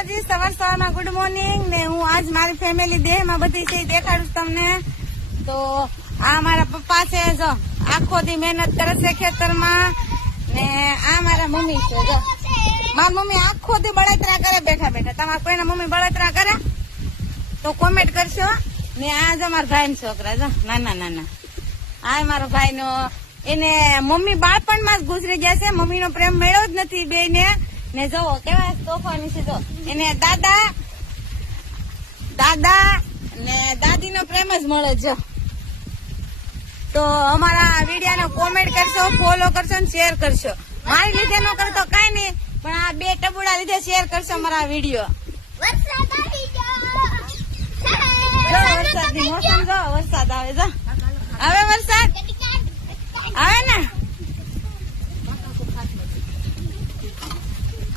માતાજી, સવાર સવારમાં ગુડ મોર્નિંગ ને હું આજ મારી ફેમિલી દેહમાં બધી છે દેખાડું તમને. તો આ મારા પપ્પા છે, જો આખો દી મહેનત કરે છે ખેતરમાં ને આ મારા મમ્મી છે. જો મારી મમ્મી આખો દી બળતરા કરે બેઠા બેઠા. તમારા કોઈના મમ્મી બળતરા કરે તો કોમેન્ટ કરશો ને. આ જો મારા ભાઈ ના છોકરા, જો નાના નાના. આ મારો ભાઈ નો, એને મમ્મી બાળપણમાં જ ગુજરી ગયા છે. મમ્મી નો પ્રેમ મળ્યો જ નથી બે ને જોવો કેવા તોફાની છે. જો એને દાદા ને દાદી નો પ્રેમ જ મળે. જો તો અમારા વિડીયો નો કોમેન્ટ કરશો, ફોલો કરશો ને શેર કરશો. મારી લીધે ન કરતો કઈ નહીં, પણ આ બે ટબુડા લીધે શેર કરશો અમારા વિડીયો. વરસાદ ની મોસમ, જો વરસાદ આવે. જો હવે વરસાદ આવે ને.